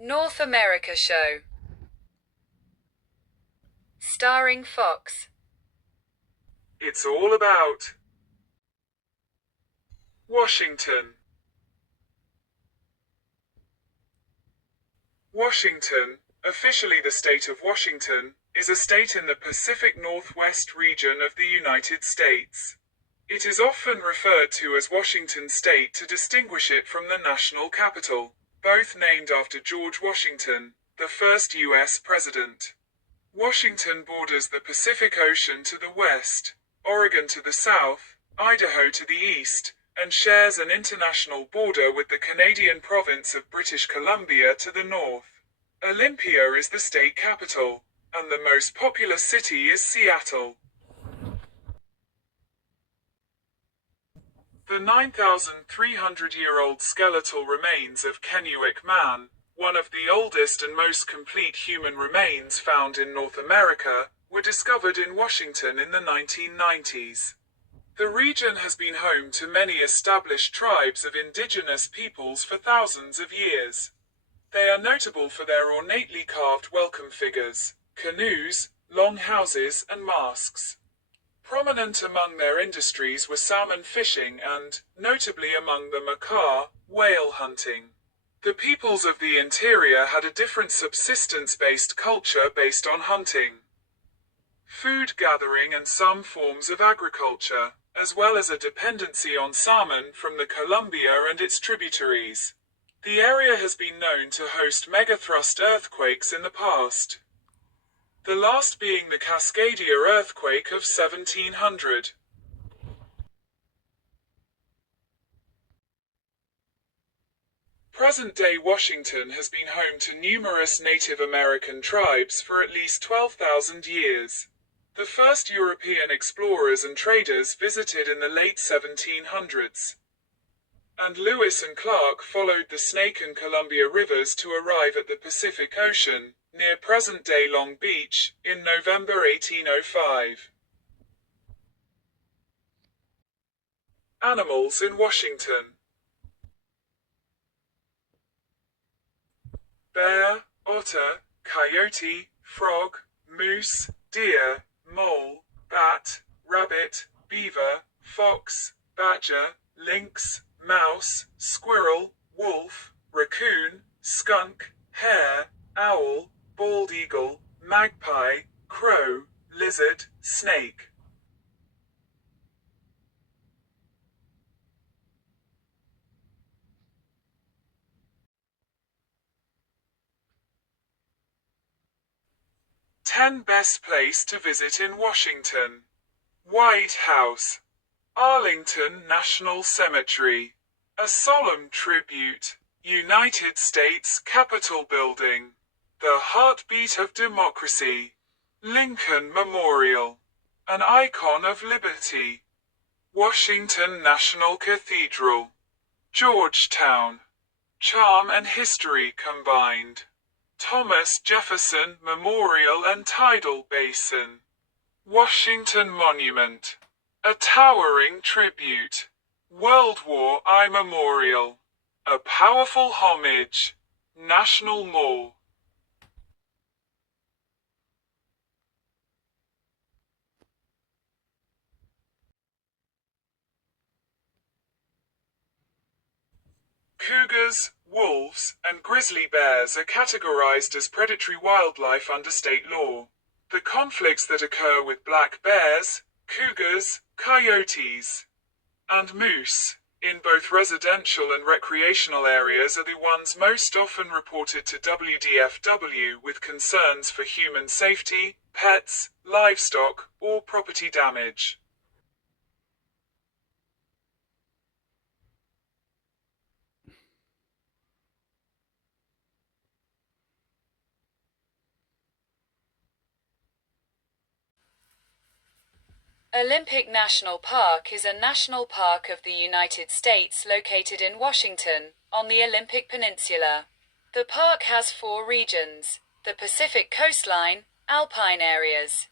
North America Show. Starring Fox. It's all about Washington. Washington, officially the state of Washington, is a state in the Pacific Northwest region of the United States. It is often referred to as Washington State to distinguish it from the national capital, both named after George Washington, the first U.S. president. Washington borders the Pacific Ocean to the west, Oregon to the south, Idaho to the east, and shares an international border with the Canadian province of British Columbia to the north. Olympia is the state capital, and the most populous city is Seattle. The 9,300-year-old skeletal remains of Kennewick Man, one of the oldest and most complete human remains found in North America, were discovered in Washington in the 1990s. The region has been home to many established tribes of indigenous peoples for thousands of years. They are notable for their ornately carved welcome figures, canoes, long houses, and masks. Prominent among their industries were salmon fishing and, notably among the Makah, whale hunting. The peoples of the interior had a different subsistence-based culture based on hunting, food gathering and some forms of agriculture, as well as a dependency on salmon from the Columbia and its tributaries. The area has been known to host megathrust earthquakes in the past, the last being the Cascadia earthquake of 1700. Present-day Washington has been home to numerous Native American tribes for at least 12,000 years. The first European explorers and traders visited in the late 1700s, and Lewis and Clark followed the Snake and Columbia rivers to arrive at the Pacific Ocean, near present-day Long Beach, in November 1805. Animals in Washington: bear, otter, coyote, frog, moose, deer, mole, bat, rabbit, beaver, fox, badger, lynx, mouse, squirrel, wolf, raccoon, skunk, hare, owl, bald eagle, magpie, crow, lizard, snake. Ten best place to visit in Washington. White House. Arlington National Cemetery. A solemn tribute. United States Capitol Building. The heartbeat of democracy. Lincoln Memorial. An icon of liberty. Washington National Cathedral. Georgetown. Charm and history combined. Thomas Jefferson Memorial and Tidal Basin. Washington Monument. A towering tribute. World War I Memorial. A powerful homage. National Mall. Cougars, wolves, and grizzly bears are categorized as predatory wildlife under state law. The conflicts that occur with black bears, cougars, coyotes, and moose, in both residential and recreational areas are the ones most often reported to WDFW with concerns for human safety, pets, livestock, or property damage. Olympic National Park is a national park of the United States located in Washington, on the Olympic Peninsula. The park has 4 regions: the Pacific Coastline, alpine areas,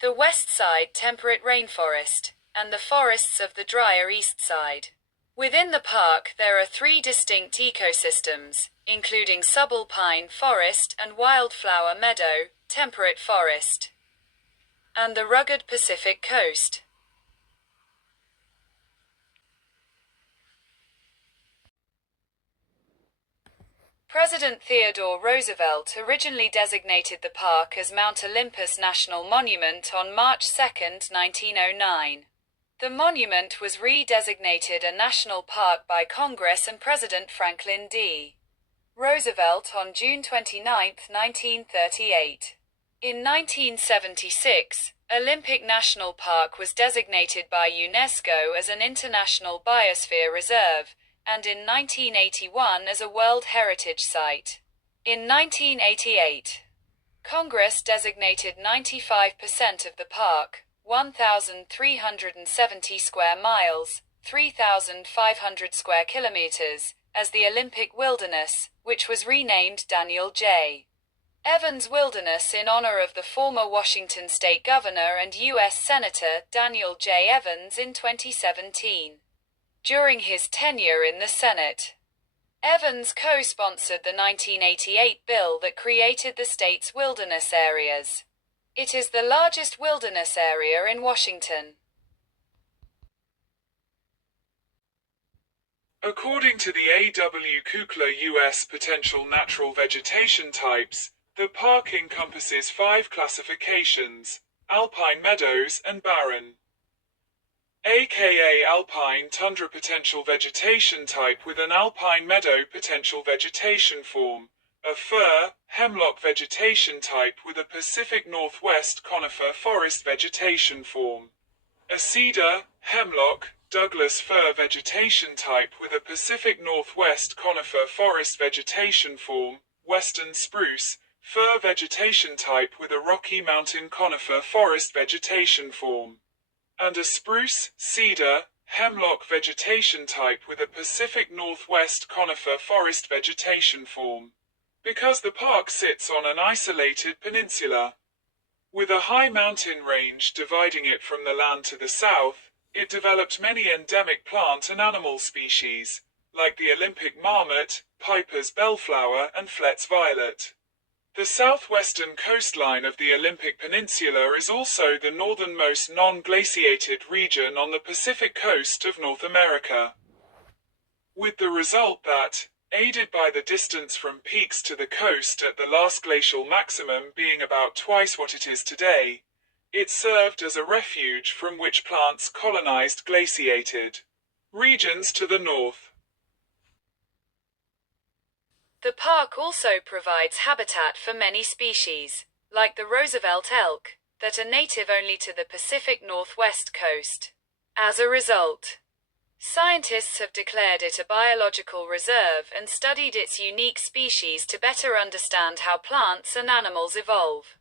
the west side temperate rainforest, and the forests of the drier east side. Within the park, there are 3 distinct ecosystems, including subalpine forest and wildflower meadow, temperate forest, and the rugged Pacific coast. President Theodore Roosevelt originally designated the park as Mount Olympus National Monument on March 2, 1909. The monument was re-designated a national park by Congress and President Franklin D. Roosevelt on June 29, 1938. In 1976, Olympic National Park was designated by UNESCO as an International Biosphere Reserve, and in 1981 as a World Heritage Site. In 1988, Congress designated 95% of the park, 1,370 square miles, 3,500 square kilometers, as the Olympic Wilderness, which was renamed Daniel J. Evans Wilderness in honor of the former Washington State Governor and U.S. Senator Daniel J. Evans in 2017. During his tenure in the Senate, Evans co-sponsored the 1988 bill that created the state's wilderness areas. It is the largest wilderness area in Washington. According to the A.W. Kukla U.S. Potential Natural Vegetation Types, the park encompasses 5 classifications: alpine meadows and barren, aka alpine tundra potential vegetation type with an alpine meadow potential vegetation form, a fir, hemlock vegetation type with a Pacific Northwest conifer forest vegetation form, a cedar, hemlock, Douglas fir vegetation type with a Pacific Northwest conifer forest vegetation form, western spruce, fir vegetation type with a Rocky Mountain conifer forest vegetation form, and a spruce, cedar, hemlock vegetation type with a Pacific Northwest conifer forest vegetation form. Because the park sits on an isolated peninsula, with a high mountain range dividing it from the land to the south, it developed many endemic plant and animal species, like the Olympic marmot, Piper's bellflower, and Flett's violet. The southwestern coastline of the Olympic Peninsula is also the northernmost non-glaciated region on the Pacific coast of North America, with the result that, aided by the distance from peaks to the coast at the last glacial maximum being about twice what it is today, it served as a refuge from which plants colonized glaciated regions to the north. The park also provides habitat for many species, like the Roosevelt elk, that are native only to the Pacific Northwest coast. As a result, scientists have declared it a biological reserve and studied its unique species to better understand how plants and animals evolve.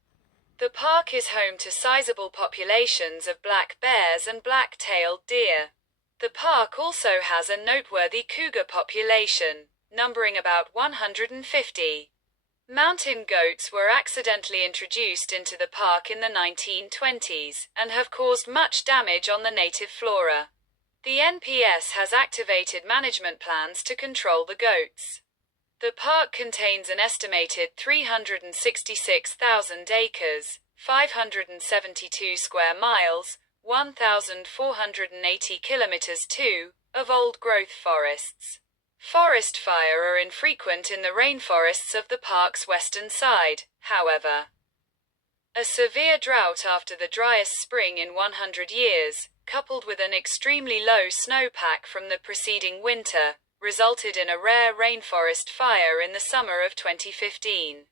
The park is home to sizable populations of black bears and black-tailed deer. The park also has a noteworthy cougar population, numbering about 150. Mountain goats were accidentally introduced into the park in the 1920s, and have caused much damage on the native flora. The NPS has activated management plans to control the goats. The park contains an estimated 366,000 acres, 572 square miles, 1,480 kilometers of old-growth forests. Forest fire are infrequent in the rainforests of the park's western side, however. A severe drought after the driest spring in 100 years, coupled with an extremely low snowpack from the preceding winter, resulted in a rare rainforest fire in the summer of 2015.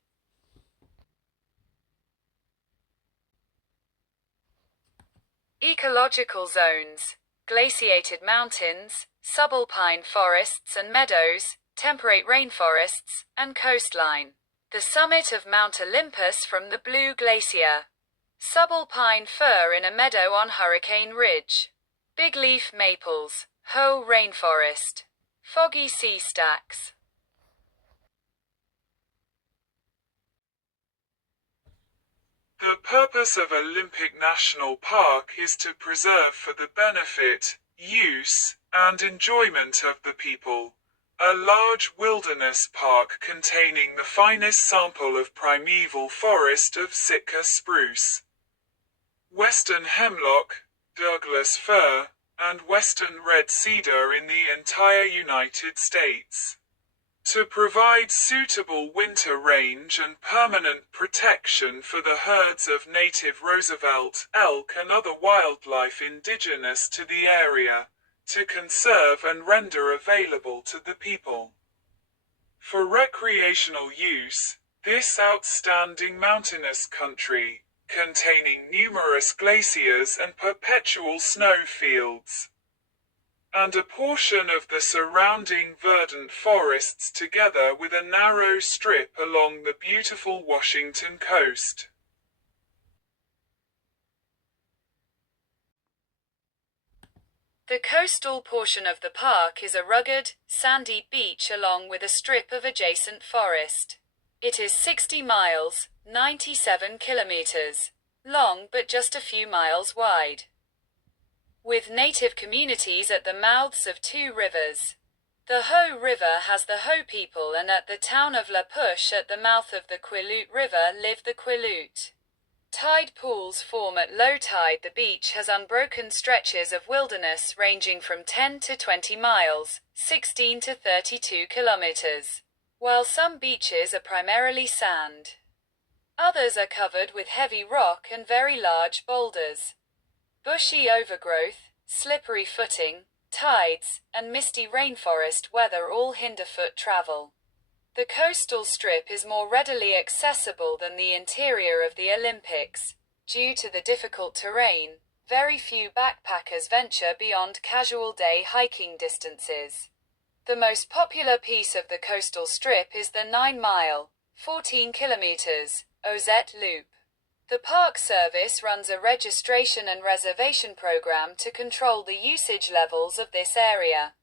Ecological zones: glaciated mountains, subalpine forests and meadows, temperate rainforests, and coastline. The summit of Mount Olympus from the Blue Glacier. Subalpine fir in a meadow on Hurricane Ridge. Bigleaf maples, Hoh rainforest. Foggy sea stacks. The purpose of Olympic National Park is to preserve for the benefit, use, and enjoyment of the people. A large wilderness park containing the finest sample of primeval forest of Sitka spruce, western hemlock, Douglas fir, and western red cedar in the entire United States. To provide suitable winter range and permanent protection for the herds of native Roosevelt, elk and other wildlife indigenous to the area, to conserve and render available to the people. For recreational use, this outstanding mountainous country, containing numerous glaciers and perpetual snow fields, and a portion of the surrounding verdant forests together with a narrow strip along the beautiful Washington coast. The coastal portion of the park is a rugged, sandy beach along with a strip of adjacent forest. It is 60 miles, 97 kilometers, long but just a few miles wide, with native communities at the mouths of two rivers. The Hoh River has the Hoh people, and at the town of La Push at the mouth of the Quileute River live the Quileute. Tide pools form at low tide. The beach has unbroken stretches of wilderness ranging from 10 to 20 miles, 16 to 32 kilometers. While some beaches are primarily sand, others are covered with heavy rock and very large boulders. Bushy overgrowth, slippery footing, tides, and misty rainforest weather all hinder foot travel. The coastal strip is more readily accessible than the interior of the Olympics. Due to the difficult terrain, very few backpackers venture beyond casual day hiking distances. The most popular piece of the coastal strip is the 9-mile, 14 kilometers, Ozette Loop. The Park Service runs a registration and reservation program to control the usage levels of this area.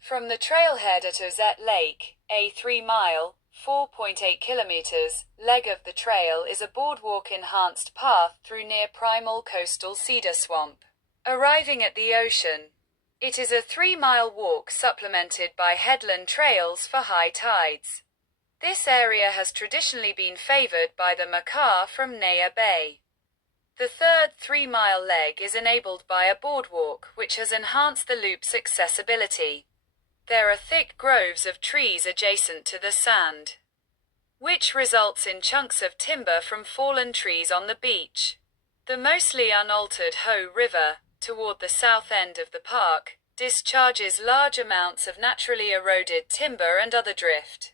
From the trailhead at Ozette Lake, a 3-mile, 4.8 kilometers, leg of the trail is a boardwalk-enhanced path through near primal coastal cedar swamp. Arriving at the ocean, it is a 3-mile walk supplemented by headland trails for high tides. This area has traditionally been favored by the macaw from Naya Bay. The third 3-mile leg is enabled by a boardwalk, which has enhanced the loop's accessibility. There are thick groves of trees adjacent to the sand, which results in chunks of timber from fallen trees on the beach. The mostly unaltered Hoh River, toward the south end of the park, discharges large amounts of naturally eroded timber and other drift,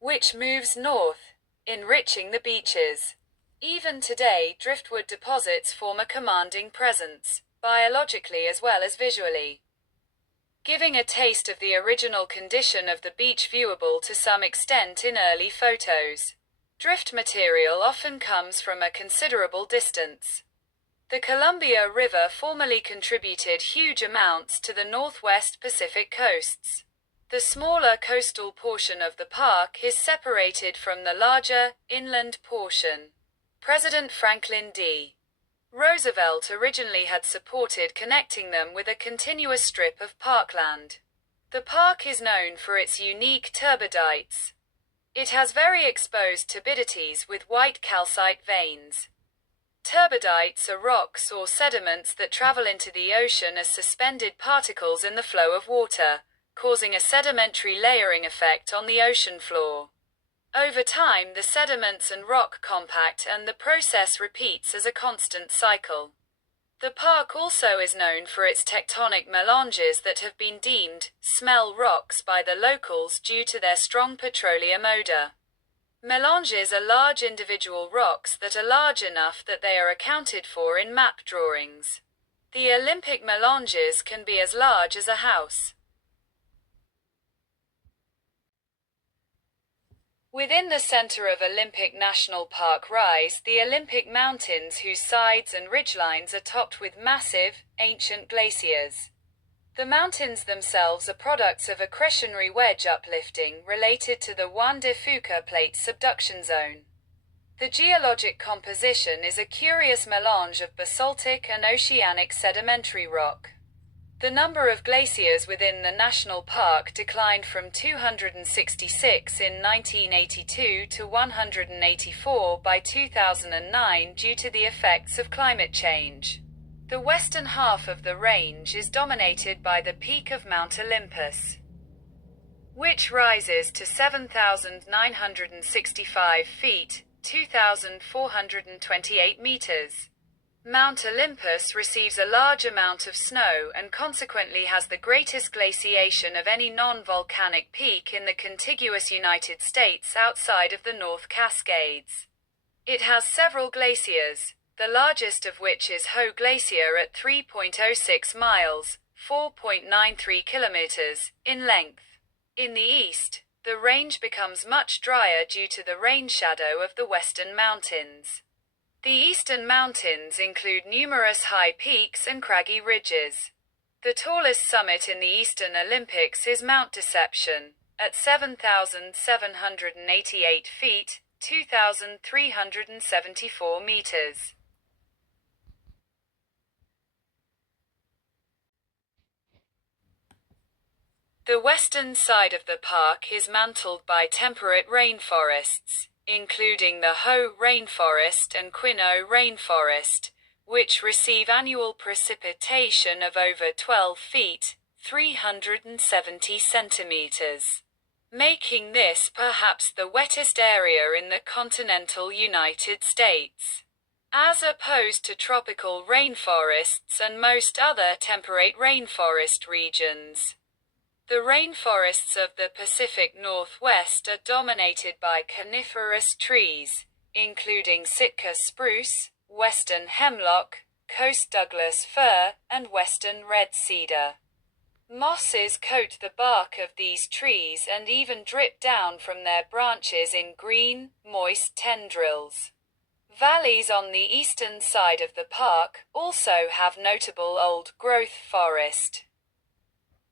which moves north, enriching the beaches. Even today, driftwood deposits form a commanding presence, biologically as well as visually, giving a taste of the original condition of the beach viewable to some extent in early photos. Drift material often comes from a considerable distance. The Columbia River formerly contributed huge amounts to the northwest Pacific coasts. The smaller coastal portion of the park is separated from the larger, inland portion. President Franklin D. Roosevelt originally had supported connecting them with a continuous strip of parkland. The park is known for its unique turbidites. It has very exposed turbidities with white calcite veins. Turbidites are rocks or sediments that travel into the ocean as suspended particles in the flow of water, causing a sedimentary layering effect on the ocean floor. Over time, the sediments and rock compact, and the process repeats as a constant cycle. The park also is known for its tectonic melanges that have been deemed smell rocks by the locals due to their strong petroleum odor. Melanges are large individual rocks that are large enough that they are accounted for in map drawings. The Olympic melanges can be as large as a house. Within the center of Olympic National Park rise the Olympic Mountains, whose sides and ridgelines are topped with massive, ancient glaciers. The mountains themselves are products of accretionary wedge uplifting related to the Juan de Fuca plate subduction zone. The geologic composition is a curious melange of basaltic and oceanic sedimentary rock. The number of glaciers within the national park declined from 266 in 1982 to 184 by 2009 due to the effects of climate change. The western half of the range is dominated by the peak of Mount Olympus, which rises to 7,965 feet, 2,428 meters. Mount Olympus receives a large amount of snow and consequently has the greatest glaciation of any non-volcanic peak in the contiguous United States outside of the North Cascades. It has several glaciers, the largest of which is Hoh Glacier at 3.06 miles, 4.93 kilometers, in length. In the east, the range becomes much drier due to the rain shadow of the western mountains. The eastern mountains include numerous high peaks and craggy ridges. The tallest summit in the Eastern Olympics is Mount Deception, at 7,788 feet, 2,374 meters. The western side of the park is mantled by temperate rainforests, including the Hoh rainforest and Quinault rainforest, which receive annual precipitation of over 12 feet, 370 centimeters, making this perhaps the wettest area in the continental United States. As opposed to tropical rainforests and most other temperate rainforest regions, the rainforests of the Pacific Northwest are dominated by coniferous trees, including Sitka spruce, western hemlock, coast Douglas fir, and western red cedar. Mosses coat the bark of these trees and even drip down from their branches in green, moist tendrils. Valleys on the eastern side of the park also have notable old-growth forest,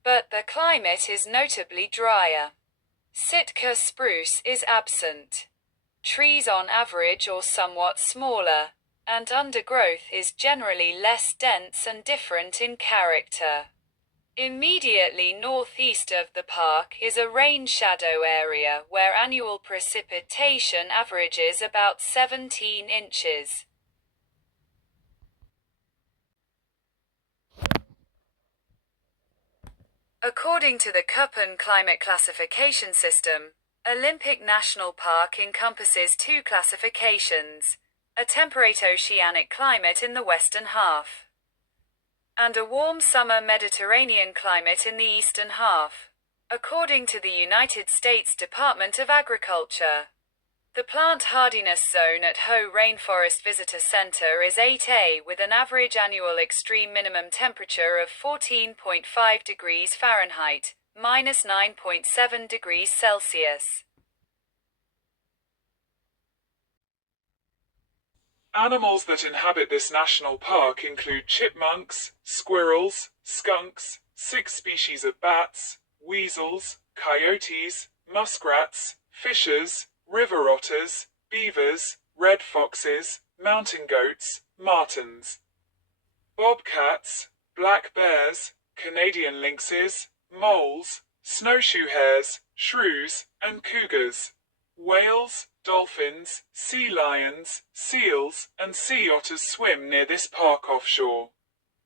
but the climate is notably drier. Sitka spruce is absent. Trees on average or somewhat smaller, and undergrowth is generally less dense and different in character. Immediately northeast of the park is a rain shadow area where annual precipitation averages about 17 inches. According to the Köppen climate classification system, Olympic National Park encompasses two classifications: a temperate oceanic climate in the western half, and a warm summer Mediterranean climate in the eastern half. According to the United States Department of Agriculture, the plant hardiness zone at Hoh Rainforest Visitor Center is 8A with an average annual extreme minimum temperature of 14.5 degrees Fahrenheit, minus 9.7 degrees Celsius. Animals that inhabit this national park include chipmunks, squirrels, skunks, 6 species of bats, weasels, coyotes, muskrats, fishers, river otters, beavers, red foxes, mountain goats, martens, bobcats, black bears, Canadian lynxes, moles, snowshoe hares, shrews, and cougars, whales, dolphins, sea lions, seals, and sea otters swim near this park offshore.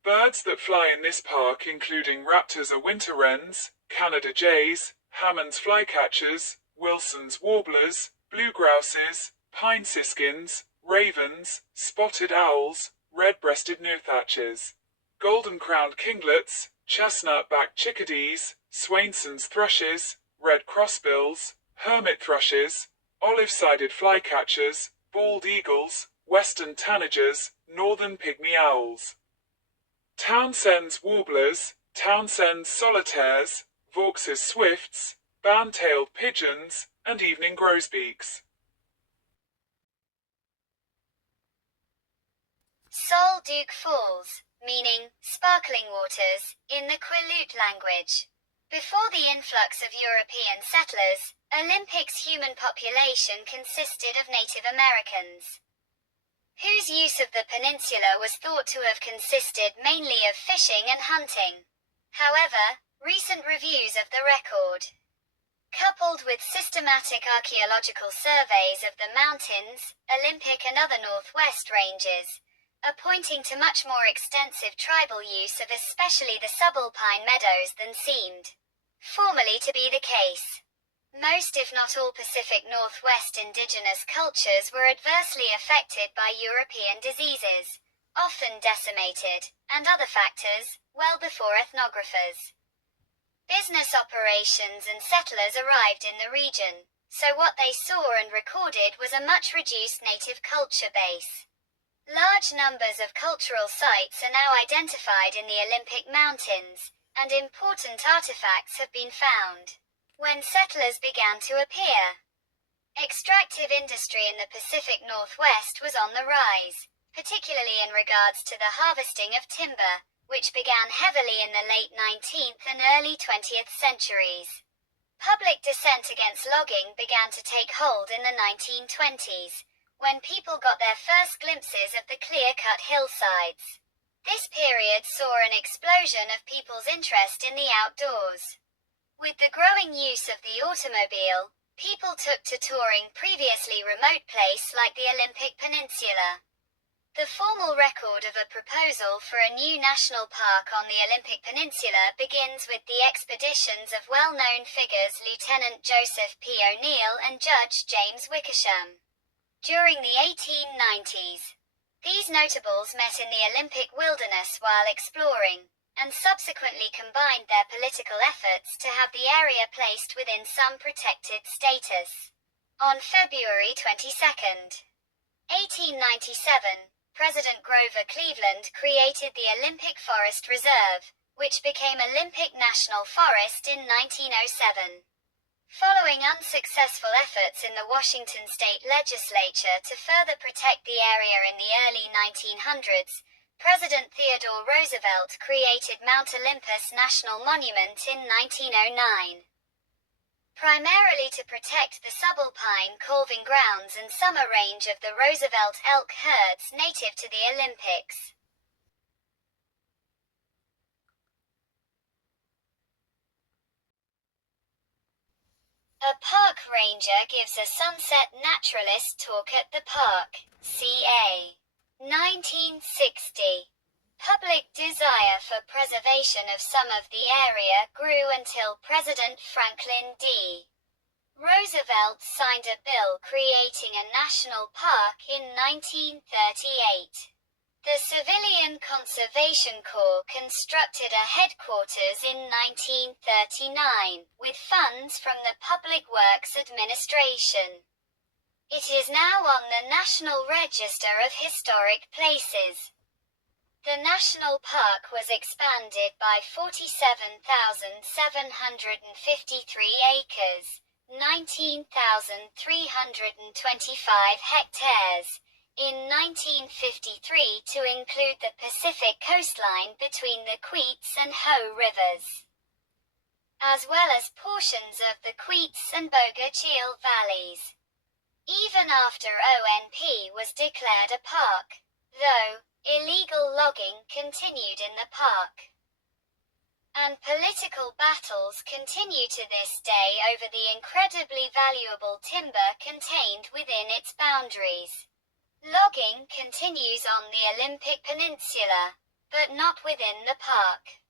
Birds that fly in this park including raptors are winter wrens, Canada jays, Hammond's flycatchers, Wilson's warblers, blue grouses, pine siskins, ravens, spotted owls, red-breasted nuthatches, golden-crowned kinglets, chestnut-backed chickadees, Swainson's thrushes, red crossbills, hermit thrushes, olive-sided flycatchers, bald eagles, western tanagers, northern pygmy owls, Townsend's warblers, Townsend's solitaires, Vaux's swifts, band-tailed pigeons, and evening grosbeaks. Sol Duc Falls, meaning sparkling waters, in the Quileute language. Before the influx of European settlers, Olympic's human population consisted of Native Americans, whose use of the peninsula was thought to have consisted mainly of fishing and hunting. However, recent reviews of the record, coupled with systematic archaeological surveys of the mountains, Olympic and other northwest ranges, are pointing to much more extensive tribal use of especially the subalpine meadows than seemed formerly to be the case. Most if not all Pacific Northwest indigenous cultures were adversely affected by European diseases, often decimated, and other factors, well before ethnographers. Business operations and settlers arrived in the region, so what they saw and recorded was a much reduced native culture base. Large numbers of cultural sites are now identified in the Olympic Mountains, and important artifacts have been found. When settlers began to appear, extractive industry in the Pacific Northwest was on the rise, particularly in regards to the harvesting of timber, which began heavily in the late 19th and early 20th centuries. Public dissent against logging began to take hold in the 1920s, when people got their first glimpses of the clear-cut hillsides. This period saw an explosion of people's interest in the outdoors. With the growing use of the automobile, people took to touring previously remote places like the Olympic Peninsula. The formal record of a proposal for a new national park on the Olympic Peninsula begins with the expeditions of well-known figures Lieutenant Joseph P. O'Neill and Judge James Wickersham. During the 1890s, these notables met in the Olympic wilderness while exploring, and subsequently combined their political efforts to have the area placed within some protected status. On February 22, 1897, President Grover Cleveland created the Olympic Forest Reserve, which became Olympic National Forest in 1907. Following unsuccessful efforts in the Washington state legislature to further protect the area in the early 1900s, President Theodore Roosevelt created Mount Olympus National Monument in 1909. Primarily to protect the subalpine calving grounds and summer range of the Roosevelt elk herds native to the Olympics. A park ranger gives a sunset naturalist talk at the park, ca. 1960. Public desire for preservation of some of the area grew until President Franklin D. Roosevelt signed a bill creating a national park in 1938. The Civilian Conservation Corps constructed a headquarters in 1939, with funds from the Public Works Administration. It is now on the National Register of Historic Places. The national park was expanded by 47,753 acres, 19,325 hectares, in 1953 to include the Pacific coastline between the Queets and Hoh rivers, as well as portions of the Queets and Bogachil valleys. Even after ONP was declared a park, though, illegal logging continued in the park. And political battles continue to this day over the incredibly valuable timber contained within its boundaries. Logging continues on the Olympic Peninsula, but not within the park.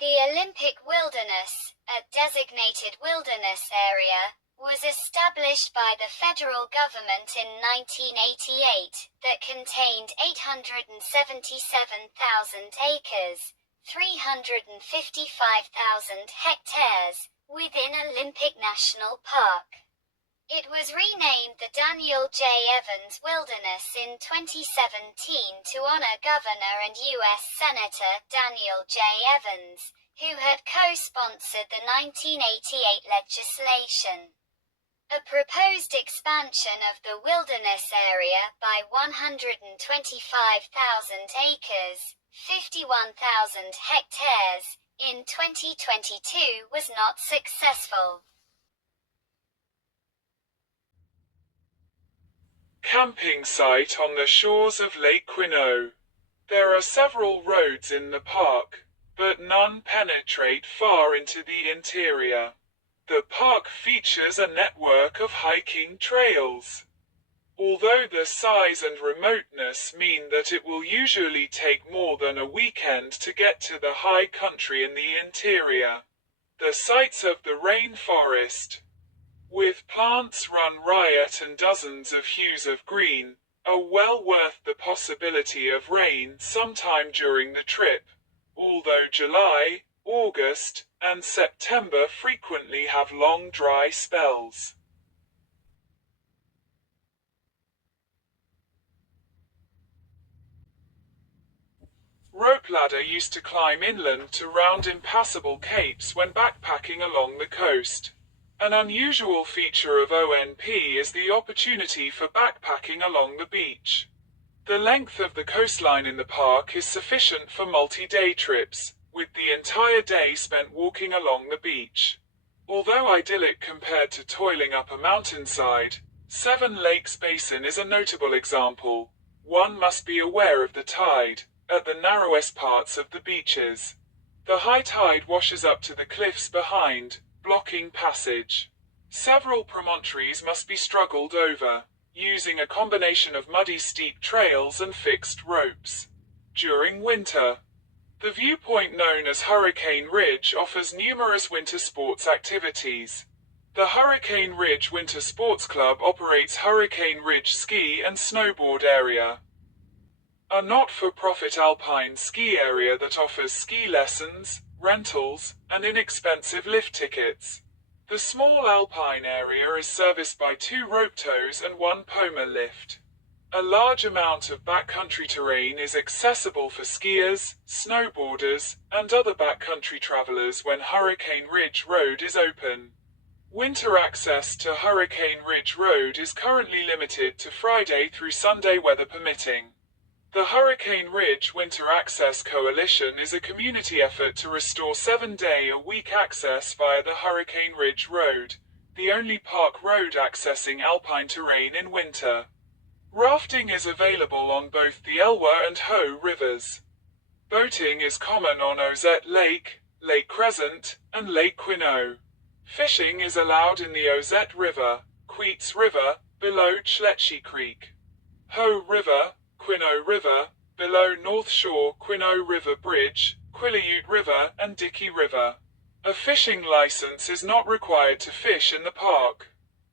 The Olympic Wilderness, a designated wilderness area, was established by the federal government in 1988 that contained 877,000 acres, 355,000 hectares, within Olympic National Park. It was renamed the Daniel J. Evans Wilderness in 2017 to honor Governor and U.S. Senator Daniel J. Evans, who had co-sponsored the 1988 legislation. A proposed expansion of the wilderness area by 125,000 acres, 51,000 hectares, in 2022 was not successful. Camping site on the shores of Lake Quinault. There are several roads in the park. but none penetrate far into the interior. The park features a network of hiking trails. Although the size and remoteness mean that it will usually take more than a weekend to get to the high country in the interior. The sights of the rainforest, with plants run riot and dozens of hues of green, are well worth the possibility of rain sometime during the trip, although July, August, and September frequently have long dry spells. Rope ladder used to climb inland to round impassable capes when backpacking along the coast. An unusual feature of ONP is the opportunity for backpacking along the beach. The length of the coastline in the park is sufficient for multi-day trips, with the entire day spent walking along the beach. Although idyllic compared to toiling up a mountainside, Seven Lakes Basin is a notable example. One must be aware of the tide at the narrowest parts of the beaches. The high tide washes up to the cliffs behind, blocking passage. Several promontories must be struggled over, using a combination of muddy steep trails and fixed ropes. During winter, the viewpoint known as Hurricane Ridge offers numerous winter sports activities. The Hurricane Ridge Winter Sports Club operates Hurricane Ridge Ski and Snowboard Area, a not-for-profit alpine ski area that offers ski lessons, rentals, and inexpensive lift tickets. The small alpine area is serviced by 2 rope tows and 1 Poma lift. A large amount of backcountry terrain is accessible for skiers, snowboarders, and other backcountry travelers when Hurricane Ridge Road is open. Winter access to Hurricane Ridge Road is currently limited to Friday through Sunday, weather permitting. The Hurricane Ridge Winter Access Coalition is a community effort to restore 7-day-a-week access via the Hurricane Ridge Road, the only park road accessing alpine terrain in winter. Rafting is available on both the Elwha and Hoh rivers. Boating is common on Ozette Lake, Lake Crescent, and Lake Quinault. Fishing is allowed in the Ozette River, Queets River, below Chletchy Creek, Hoh River, Quinault River, below North Shore Quinault River Bridge, Quileute River, and Dickey River. A fishing license is not required to fish in the park.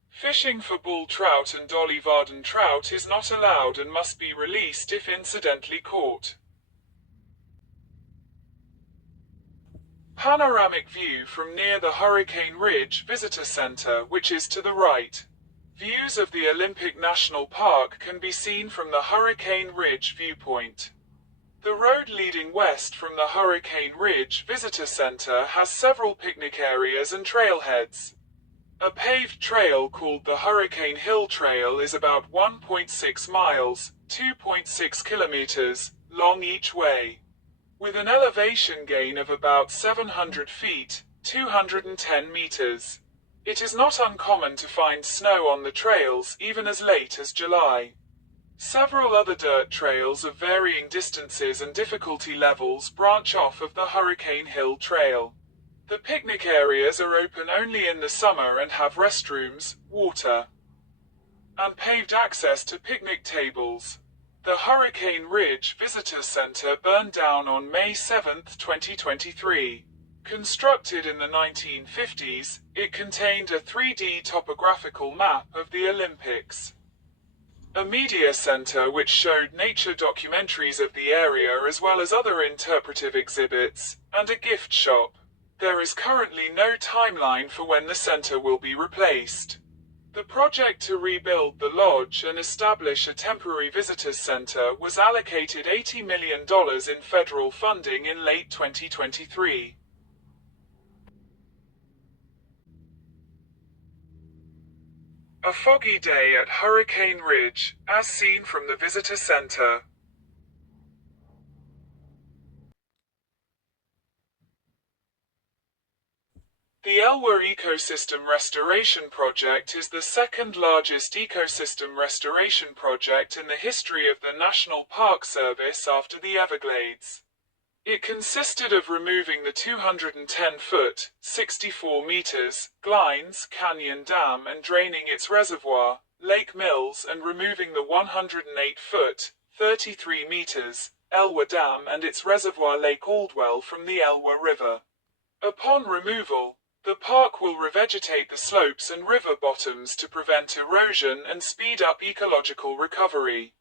Fishing for bull trout and Dolly Varden trout is not allowed and must be released if incidentally caught. Panoramic view from near the Hurricane Ridge Visitor Center, which is to the right. Views of the Olympic National Park can be seen from the Hurricane Ridge viewpoint. The road leading west from the Hurricane Ridge Visitor Center has several picnic areas and trailheads. A paved trail called the Hurricane Hill Trail is about 1.6 miles, 2.6 kilometers, long each way, with an elevation gain of about 700 feet, 210 meters. It is not uncommon to find snow on the trails even as late as July. Several other dirt trails of varying distances and difficulty levels branch off of the Hurricane Hill Trail. The picnic areas are open only in the summer and have restrooms, water, and paved access to picnic tables. The Hurricane Ridge Visitor Center burned down on May 7, 2023. Constructed in the 1950s, it contained a 3D topographical map of the Olympics, a media center which showed nature documentaries of the area as well as other interpretive exhibits, and a gift shop. There is currently no timeline for when the center will be replaced. The project to rebuild the lodge and establish a temporary visitors center was allocated $80 million in federal funding in late 2023. A foggy day at Hurricane Ridge, as seen from the visitor center. The Elwha Ecosystem Restoration Project is the second largest ecosystem restoration project in the history of the National Park Service after the Everglades. It consisted of removing the 210-foot, 64 meters, Glines Canyon Dam and draining its reservoir, Lake Mills, and removing the 108-foot, 33 meters, Elwha Dam and its reservoir Lake Aldwell from the Elwha River. Upon removal, the park will revegetate the slopes and river bottoms to prevent erosion and speed up ecological recovery.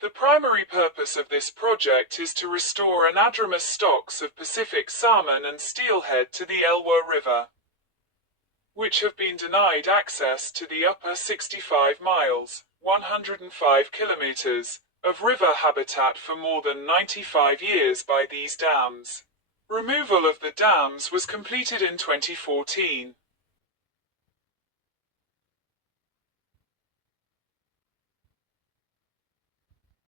The primary purpose of this project is to restore anadromous stocks of Pacific salmon and steelhead to the Elwha River, which have been denied access to the upper 65 miles, 105 kilometers, of river habitat for more than 95 years by these dams. Removal of the dams was completed in 2014.